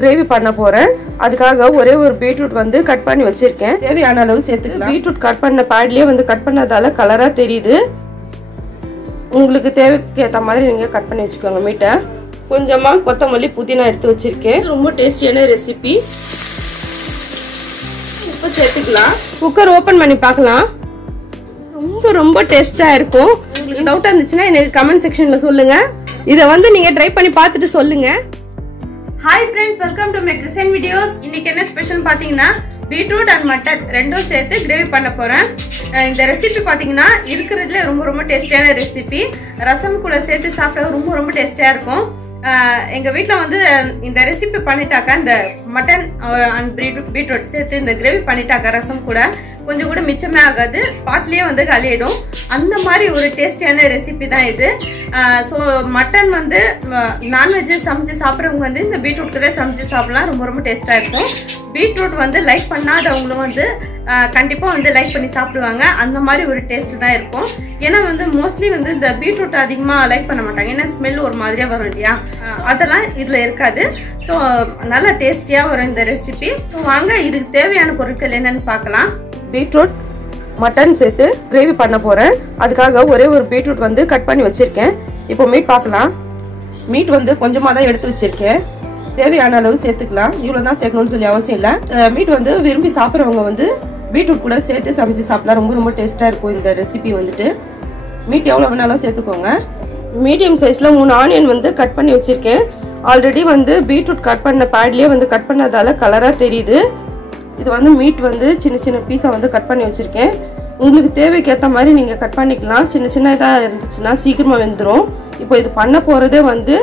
Gravy பண்ண போறேன். அதுக்காக ஒரே ஒரு பீட்ரூட் வந்து கட் பண்ணி வச்சிருக்கேன். தேவையான அளவு சேர்த்துக்கலாம். பீட்ரூட் கட் பண்ண பேட்லயே வந்து கட் பண்ணதால கலரா தெரியுது. உங்களுக்கு தேவைக்கு ஏற்ற மாதிரி நீங்க கட் பண்ணி வச்சுக்கோங்க. மீட்டை கொஞ்சமா கொத்தமல்லி புதினா எடுத்து வச்சிருக்கேன். ரொம்ப டேஸ்டியான ரெசிபி. உப்பு சேர்த்துக்கலாம். குக்கர் ஓபன் பண்ணி பார்க்கலாம். ரொம்ப டேஸ்டா இருக்கும். உங்களுக்கு டவுட்டா இருந்துச்சுன்னா எனக்கு கமெண்ட் செக்ஷன்ல சொல்லுங்க. இத வந்து நீங்க ட்ரை பண்ணி பார்த்துட்டு சொல்லுங்க. Hi friends, welcome to my crescent videos. இன்னைக்கு என்ன ஸ்பெஷல் பாத்தீங்கன்னா பீட்ரூட் அண்ட் மட்டன் ரெண்டும் சேர்த்து கிரேவி பண்ண போறேன். இந்த ரெசிபி பாத்தீங்கன்னா இருக்கிறதுல ரொம்ப டேஸ்டியான ரெசிபி. ரசம் கூட சேர்த்து சாப்பிட்டா ரொம்ப டேஸ்டியா இருக்கும். எங்க வீட்டுல வந்து இந்த ரெசிபி பண்ணிட்டாக்கா, இந்த மட்டன் அண்ட் பீட்ரூட் சேர்த்து இந்த கிரேவி பண்ணிட்டாக்கா ரசம் கூட கொஞ்சம் கூட மிச்சமே ஆகாது, ஸ்பாட்லயே வந்து கழியிடும். அந்த மாதிரி ஒரு டேஸ்டியான ரெசிபி தான் இது. ஸோ மட்டன் வந்து நான்வெஜ் சமைச்சு சாப்பிட்றவங்க வந்து இந்த பீட்ரூட் கூட சமைச்சு சாப்பிடலாம். ரொம்ப டேஸ்டா இருக்கும். பீட்ரூட் வந்து லைக் பண்ணாதவங்களும் வந்து கண்டிப்பா வந்து லைக் பண்ணி சாப்பிடுவாங்க. அந்த மாதிரி ஒரு டேஸ்ட் தான் இருக்கும். ஏன்னா வந்து மோஸ்ட்லி வந்து இந்த பீட்ரூட் அதிகமா லைக் பண்ண மாட்டாங்க. ஏன்னா ஸ்மெல் ஒரு மாதிரியா வரும் இல்லையா, அதெல்லாம் இதுல இருக்காது. ஸோ நல்லா டேஸ்டியா வரும் இந்த ரெசிபி. ஸோ வாங்க இதுக்கு தேவையான பொருட்கள் என்னன்னு பார்க்கலாம். பீட்ரூட் மட்டன் சேர்த்து கிரேவி பண்ண போறேன். அதுக்காக ஒரே ஒரு பீட்ரூட் வந்து கட் பண்ணி வச்சிருக்கேன். இப்போ மீட் பார்க்கலாம். மீட் வந்து கொஞ்சமா தான் எடுத்து வச்சிருக்கேன். தேவையான அளவு சேர்த்துக்கலாம். இவ்வளவுதான் சேர்க்கணும்னு சொல்லி அவசியம் இல்லை. மீட் வந்து விரும்பி சாப்பிட்றவங்க வந்து பீட்ரூட் கூட சேர்த்து சமைச்சு சாப்பிடலாம். ரொம்ப டேஸ்டா இருக்கும் இந்த ரெசிபி வந்துட்டு. மீட் எவ்வளவு வேணாலும் சேர்த்துக்கோங்க. மீடியம் சைஸ்ல 3 ஆனியன் வந்து கட் பண்ணி வச்சிருக்கேன். ஆல்ரெடி வந்து பீட்ரூட் கட் பண்ண பேட்லயே வந்து கட் பண்ணதால கலரா தெரியுது. இது வந்து மீட் வந்து சின்ன பீஸா வந்து கட் பண்ணி வச்சிருக்கேன். உங்களுக்கு தேவைக்கு ஏற்ற மாதிரி நீங்க கட் பண்ணிக்கலாம். சின்னதா இருந்துச்சுன்னா சீக்கிரமா வெந்துடும். இப்போ இது பண்ண போறதே வந்து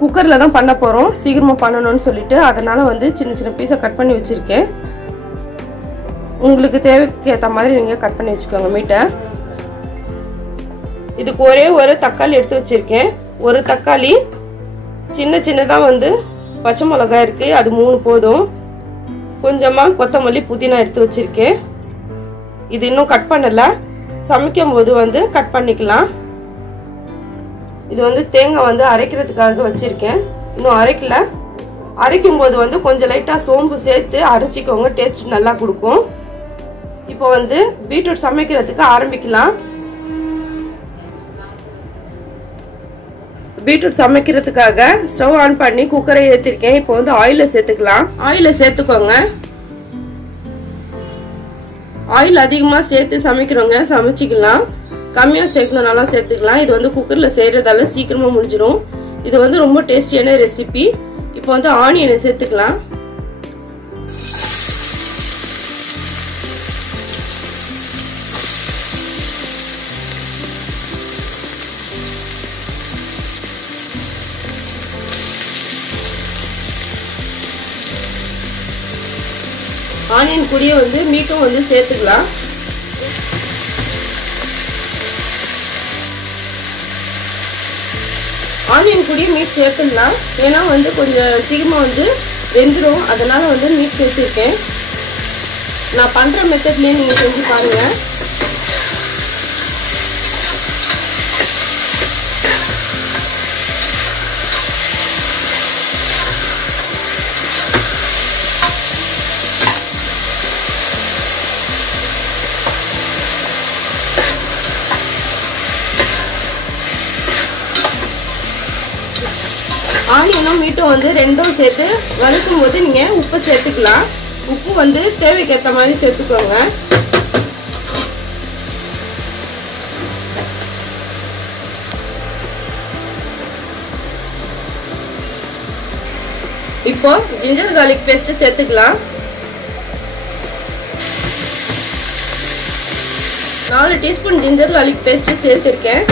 குக்கர்ல தான் பண்ண போறோம். சீக்கிரமா பண்ணணும்னு சொல்லிட்டு அதனால வந்து சின்ன பீஸா கட் பண்ணி வச்சிருக்கேன். உங்களுக்கு தேவைக்கு ஏற்ற மாதிரி நீங்க கட் பண்ணி வச்சுக்கோங்க மீட்டை. இதுக்கு ஒரே ஒரு தக்காளி எடுத்து வச்சிருக்கேன். ஒரு தக்காளி, சின்னதா வந்து பச்சை மிளகாய் இருக்கு, அது 3 போதும். கொஞ்சமா கொத்தமல்லி புதினா எடுத்து வச்சிருக்கேன். இது இன்னும் கட் பண்ணல, சமைக்கும் போது வந்து கட் பண்ணிக்கலாம். இது வந்து தேங்காய் வந்து அரைக்கிறதுக்காக வச்சிருக்கேன். இன்னும் அரைக்கல. அரைக்கும் போது வந்து கொஞ்சம் லைட்டா சோம்பு சேர்த்து அரைச்சிக்கோங்க, டேஸ்ட் நல்லா கொடுக்கும். இப்போ வந்து பீட்ரூட் சமைக்கிறதுக்கு ஆரம்பிக்கலாம். பீட்ரூட் சமைக்கிறதுக்காக ஸ்டவ் ஆன் பண்ணி குக்கரை ஏற்றிருக்கேன். இப்போ வந்து ஆயில சேர்த்துக்கலாம். ஆயில சேர்த்துக்கோங்க. ஆயில் அதிகமா சேர்த்து சமைக்கிறவங்க சமைச்சிக்கலாம், கம்மியா சேர்க்கணும்னாலும் சேர்த்துக்கலாம். இது வந்து குக்கர்ல செய்யறதால சீக்கிரமா முடிஞ்சிடும். இது வந்து ரொம்ப டேஸ்டியான ரெசிபி. இப்போ வந்து ஆனியனை சேர்த்துக்கலாம். ஆனியன் கூடயே வந்து மீட்டும் வந்து சேர்த்துக்கலாம். ஆனியன் கூடயே மீட் சேர்த்துக்கலாம். ஏன்னா வந்து கொஞ்சம் சீக்கிரமா வந்து வெந்துடும், அதனால வந்து மீட் சேர்த்துருக்கேன். நான் பண்ற மெத்தட்லயே நீங்க செஞ்சு பாருங்க. ஆனியனும் மீட்டும் வந்து ரெண்டும் சேர்த்து வதக்கும் போது நீங்க உப்பு சேர்த்துக்கலாம். உப்பு வந்து தேவைக்கு ஏற்ற மாதிரி சேர்த்துக்கோங்க. இப்போ ஜிஞ்சர் கார்லிக் பேஸ்ட் சேர்த்துக்கலாம். 4 டீஸ்பூன் ஜிஞ்சர் கார்லிக் பேஸ்ட் சேர்த்திருக்கேன்.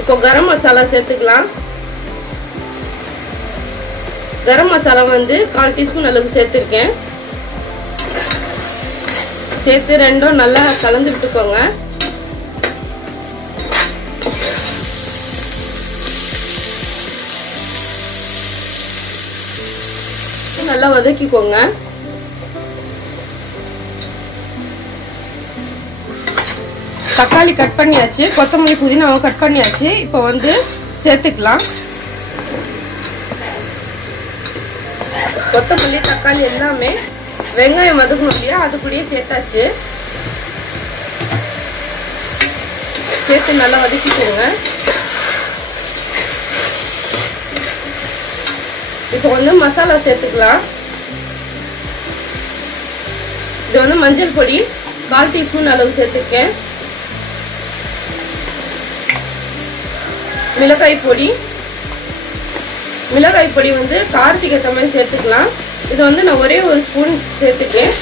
இப்போ கரம் மசாலா சேர்த்துக்கலாம். கரம் மசாலா வந்து 1/4 டீஸ்பூன் அளவுக்கு சேர்த்திருக்கேன். சேர்த்து ரெண்டும் நல்லா கலந்து விட்டுக்கோங்க. நல்லா வதக்கிக்கோங்க. தக்காளி கட் பண்ணியாச்சு, கொத்தமல்லி புதினாவை கட் பண்ணியாச்சு. இப்போ வந்து சேர்த்துக்கலாம். கொத்தமல்லி தக்காளி எல்லாமே வெங்காயம் வதக்கணும் இல்லையா, அது கூடயே சேர்த்தாச்சு. சேர்த்து நல்லா வதக்கிக்கோங்க. இப்போ வந்து மசாலா சேர்த்துக்கலாம். இது வந்து மஞ்சள் பொடி 1/4 டீஸ்பூன் அளவு சேர்த்துக்கேன். மிளகாய் பொடி வந்து காரத்துக்கு ஏற்ற மாதிரி சேர்த்துக்கலாம். இது வந்து நான் ஒரே ஒரு ஸ்பூன் சேர்த்துக்கேன்.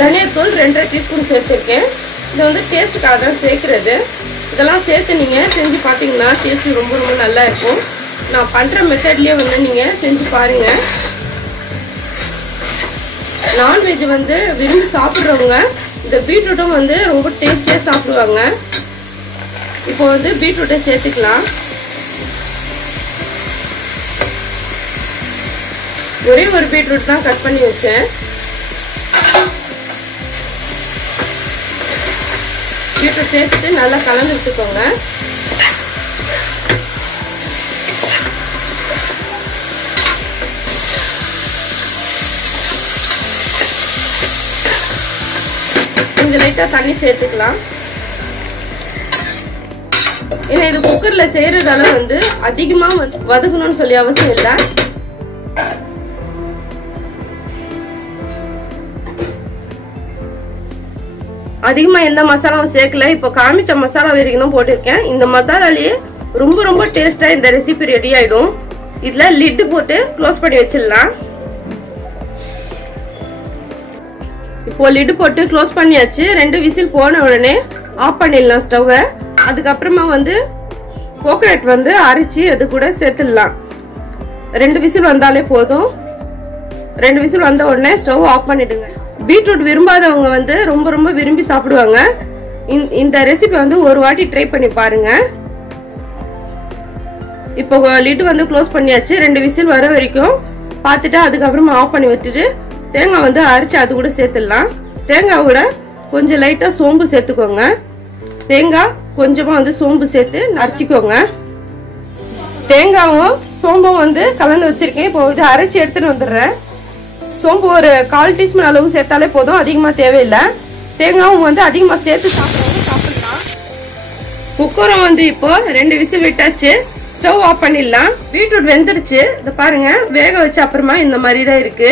தனியாத்தூள் 2.5 டீஸ்பூன் சேர்த்துருக்கேன். இது வந்து டேஸ்ட்டுக்காக தான் சேர்க்குறது. இதெல்லாம் சேர்த்து நீங்கள் செஞ்சு பார்த்தீங்கன்னா டேஸ்ட்டு ரொம்ப ரொம்ப நல்லா இருக்கும். நான் பண்ணுற மெத்தட்லேயே வந்து நீங்கள் செஞ்சு பாருங்கள். நான்வெஜ் வந்து விரும்பி சாப்பிட்றவங்க இந்த பீட்ரூட்டும் வந்து ரொம்ப டேஸ்டியாக சாப்பிடுவாங்க. இப்போ வந்து பீட்ரூட்டை சேர்த்துக்கலாம். ஒரே ஒரு பீட்ரூட் தான் கட் பண்ணி வச்சேன். பீட்ரூட் சேர்த்துட்டு நல்லா கலந்து விட்டுக்கோங்க. கொஞ்சம் லைட்டா தண்ணி சேர்த்துக்கலாம். ஏன்னா இது குக்கர்ல செய்யறதால வந்து அதிகமா வதக்கணும்னு சொல்லி அவசியம் இல்லை. அதிகமா எந்த மசாலாவும் சேர்க்கல. இப்போ காமிச்ச மசாலா வரைக்கும் போட்டிருக்கேன். இந்த மசாலாலேயே ரொம்ப ரொம்ப டேஸ்டா இந்த ரெசிபி ரெடி ஆயிடும். இதுல லிட் போட்டு க்ளோஸ் பண்ணி வச்சிடலாம். இப்போ லிட் போட்டு க்ளோஸ் பண்ணியாச்சு. 2 விசில் போன உடனே ஆஃப் பண்ணிடலாம் ஸ்டவ்வை. அதுக்கப்புறமா வந்து கோகனட் வந்து அரைச்சி அது கூட சேர்த்துடலாம். 2 விசில் வந்தாலே போதும். 2 விசில் வந்த உடனே ஸ்டவ் ஆஃப் பண்ணிடுங்க. பீட்ரூட் விரும்பாதவங்க வந்து ரொம்ப ரொம்ப விரும்பி சாப்பிடுவாங்க. இந்த ரெசிபி வந்து ஒரு வாட்டி ட்ரை பண்ணி பாருங்க. இப்போ லிட் வந்து க்ளோஸ் பண்ணியாச்சு. 2 விசில் வர வரைக்கும் பார்த்துட்டு அதுக்கப்புறமா ஆஃப் பண்ணி விட்டுட்டு தேங்காய் வந்து அரைச்சி அது கூட சேர்த்துடலாம். தேங்காய் கூட கொஞ்சம் லைட்டா சோம்பு சேர்த்துக்கோங்க. தேங்காய் கொஞ்சமா வந்து சோம்பு சேர்த்து அரைச்சிக்கோங்க. தேங்காயும் சோம்பும் வந்து கலந்து வச்சிருக்கேன். இப்போ இது அரைச்சி எடுத்துட்டு வந்துடுறேன். சோம்பு ஒரு 1/4 டீஸ்பூன் அளவு சேர்த்தாலே போதும், அதிகமா தேவையில்லை. தேங்காயும் வந்து அதிகமா சேர்த்து சாப்பிடலாம். குக்கரும் வந்து இப்போ 2 விசில் விட்டாச்சு. ஸ்டவ் ஆஃப் பண்ணிடலாம். பீட்ரூட் வெந்துருச்சு. இதை பாருங்க, வேக வச்ச அப்புறமா இந்த மாதிரி தான் இருக்கு.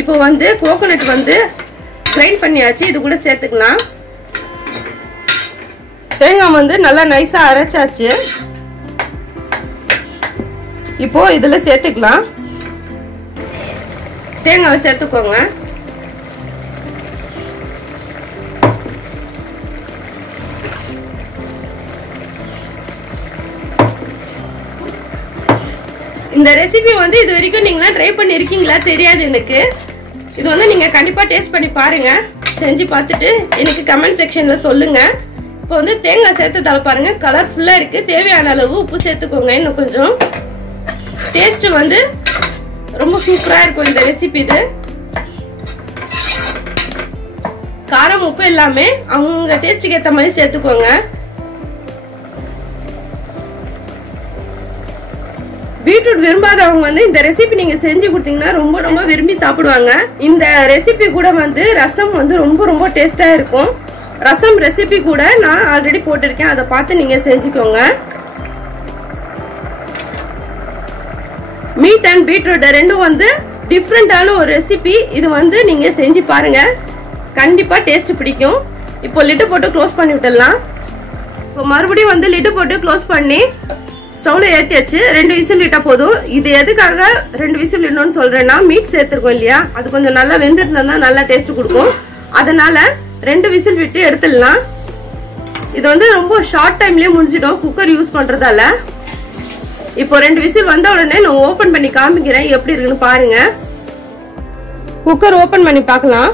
இப்போ வந்து கோகோனட் வந்து கிரைண்ட் பண்ணியாச்சு. இது கூட சேர்த்துக்கலாம். தேங்காய் வந்து நல்லா நைஸா அரைச்சாச்சு. இப்போ இதுல சேர்த்துக்கலாம். தேங்காவை சேர்த்துக்கோங்க. இந்த ரெசிபி வந்து இது வரைக்கும் நீங்களா ட்ரை பண்ணிருக்கீங்களா தெரியாது எனக்கு. இது வந்து நீங்க கண்டிப்பா டேஸ்ட் பண்ணி பாருங்க. செஞ்சு பார்த்துட்டு எனக்கு கமெண்ட் செக்ஷன்ல சொல்லுங்க. இப்போ வந்து தேங்காய் சேர்த்ததால பாருங்க கலர்ஃபுல்லா இருக்கு. தேவையான அளவு உப்பு சேர்த்துக்கோங்க. இன்னும் கொஞ்சம் டேஸ்ட் வந்து ரொம்ப சூப்பரா இருக்கும் இந்த ரெசிபி. இது காரம் உப்பு எல்லாமே அவங்க டேஸ்டுக்கு ஏற்ற மாதிரி சேர்த்துக்கோங்க. பீட்ரூட் விரும்பாதவங்க வந்து இந்த ரெசிபி நீங்க செஞ்சு கொடுத்தீங்கன்னா ரொம்ப ரொம்ப விரும்பி சாப்பிடுவாங்க. இந்த ரெசிபி கூட வந்து ரசம் வந்து ரொம்ப ரொம்ப டேஸ்டா இருக்கும். ரசம் ரெசிபி கூட நான் ஆல்ரெடி போட்டிருக்கேன். அதை பார்த்து நீங்க செஞ்சுக்கோங்க. மீட் அண்ட் பீட்ரூட் ரெண்டும் வந்து டிஃப்ரெண்டான ஒரு ரெசிபி. இது வந்து நீங்க செஞ்சு பாருங்க, கண்டிப்பா டேஸ்ட் பிடிக்கும். இப்போ லிட் போட்டு க்ளோஸ் பண்ணி விட்டுடலாம். இப்போ மறுபடியும் வந்து லிட் போட்டு க்ளோஸ் பண்ணி ஸ்டவ்ல ஏற்றியாச்சு. 2 விசில் விட்டா போதும். இது எதுக்காக 2 விசில் விடணும்னு சொல்றேன்னா, மீட் சேர்த்துருக்கோம் இல்லையா, அது கொஞ்சம் நல்லா வெந்திருந்தா நல்லா டேஸ்ட் கொடுக்கும். அதனால 2 விசில் விட்டு எடுத்துடலாம். இது வந்து ரொம்ப ஷார்ட் டைம்லயே முடிஞ்சிடும் குக்கர் யூஸ் பண்றதால. இப்போ 2 விசில் வந்த உடனே நான் ஓபன் பண்ணி காமிக்கிறேன் எப்படி இருக்குன்னு பாருங்க. குக்கர் ஓபன் பண்ணி பார்க்கலாம்.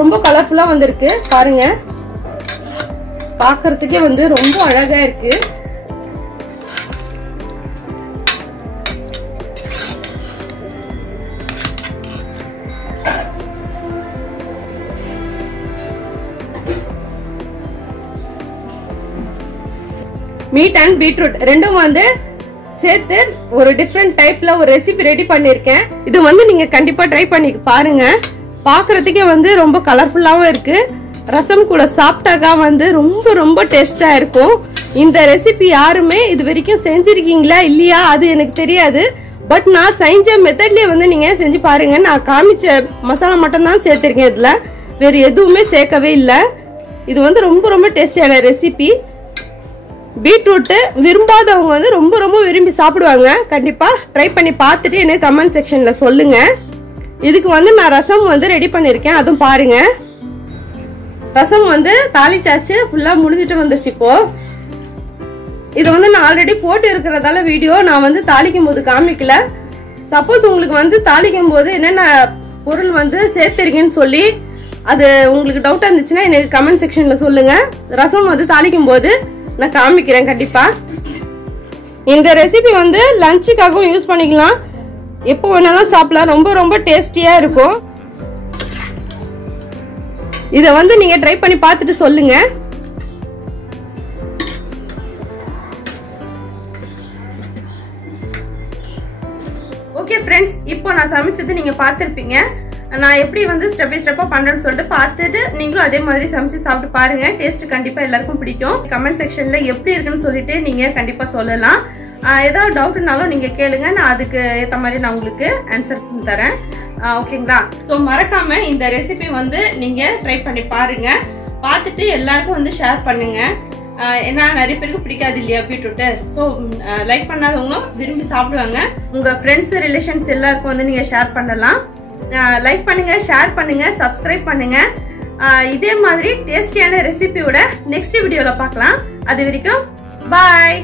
ரொம்ப கலர்ஃபுல்லா வந்திருக்கு பாருங்க. பார்க்கிறதுக்கே வந்து ரொம்ப அழகா இருக்கு. மீட் அண்ட் பீட்ரூட் ரெண்டும் வந்து சேர்த்து ஒரு டிஃப்ரெண்ட் டைப்ல ஒரு ரெசிபி ரெடி பண்ணிருக்கேன். இது வந்து நீங்க கண்டிப்பா ட்ரை பண்ணி பாருங்க. பாக்குறதுக்கே வந்து ரொம்ப கலர்ஃபுல்லாவும் இருக்கு. ரசம் கூட சாப்பிட்டாக்கா வந்து ரொம்ப ரொம்ப டேஸ்டா இருக்கும். இந்த ரெசிபி யாருமே இது வரைக்கும் செஞ்சிருக்கீங்களா இல்லையா அது எனக்கு தெரியாது. பட் நான் செஞ்ச மெத்தட்லயே வந்து நீங்க செஞ்சு பாருங்க. நான் காமிச்ச மசாலா மட்டும் தான் சேர்த்திருக்கேன். இதுல வேற எதுவுமே சேர்க்கவே இல்லை. இது வந்து ரொம்ப ரொம்ப டேஸ்டியான ரெசிபி. பீட்ரூட் விரும்பாதவங்க வந்து ரொம்ப ரொம்ப விரும்பி சாப்பிடுவாங்க. கண்டிப்பா ட்ரை பண்ணி பார்த்துட்டு எனக்கு கமெண்ட் செக்ஷன்ல சொல்லுங்க. இதுக்கு வந்து நான் ரசம் வந்து ரெடி பண்ணிருக்கேன். அதுவும் பாருங்க. ரசம் வந்து தாளிச்சாச்சு, ஃபுல்லா முடிஞ்சிட்டு வந்துருச்சு. இப்போ இது வந்து நான் ஆல்ரெடி போட்டு இருக்கிறதால வீடியோ நான் வந்து தாளிக்கும் போது காமிக்கல. சப்போஸ் உங்களுக்கு வந்து தாளிக்கும் போது என்னென்ன பொருள் வந்து சேர்த்திருக்கேன்னு சொல்லி அது உங்களுக்கு டவுட்டா இருந்துச்சுன்னா எனக்கு கமெண்ட் செக்ஷன்ல சொல்லுங்க. ரசம் வந்து தாளிக்கும் போது நான் காமிக்கிறேன் கண்டிப்பா. இந்த ரெசிபி வந்து லஞ்சுக்காகவும் யூஸ் பண்ணிக்கலாம். எப்போ வேணாலும் சாப்பிடலாம். ரொம்ப ரொம்ப டேஸ்டியா இருக்கும். இத வந்து நீங்க ட்ரை பண்ணி பார்த்துட்டு சொல்லுங்க. ஓகே ஃப்ரெண்ட்ஸ், இப்போ நான் சமைச்சது நீங்க பார்த்திருப்பீங்க. நான் எப்படி வந்து ஸ்டெப் பை ஸ்டெப்பா பண்றேன்னு சொல்லிட்டு பார்த்துட்டு நீங்களும் அதே மாதிரி சமைச்சு சாப்பிட்டு பாருங்க. டேஸ்ட் கண்டிப்பா எல்லாருக்கும் பிடிக்கும். கமெண்ட் செக்ஷன்ல எப்படி இருக்குன்னு சொல்லிட்டு நீங்க கண்டிப்பா சொல்லலாம். ஏதாவது டவுட்னாலும் நீங்க கேளுங்க. நான் அதுக்கு ஏற்ற மாதிரி நான் உங்களுக்கு ஆன்சர் தரேன். ஓகேங்களா? ஸோ மறக்காம இந்த ரெசிபி வந்து நீங்க ட்ரை பண்ணி பாருங்க. பார்த்துட்டு எல்லாருக்கும் வந்து ஷேர் பண்ணுங்க. ஏன்னா நிறைய பேருக்கு பிடிக்காது இல்லையா பீட்ரூட். ஸோ லைக் பண்ணாதவங்களும் விரும்பி சாப்பிடுவாங்க. உங்க ஃப்ரெண்ட்ஸ் ரிலேஷன்ஸ் எல்லாருக்கும் வந்து நீங்க ஷேர் பண்ணலாம். லைக் பண்ணுங்க, ஷேர் பண்ணுங்க, சப்ஸ்கிரைப் பண்ணுங்க. இதே மாதிரி டேஸ்டியான ரெசிபியோட நெக்ஸ்ட் வீடியோல பார்க்கலாம். அது வரைக்கும் பாய்.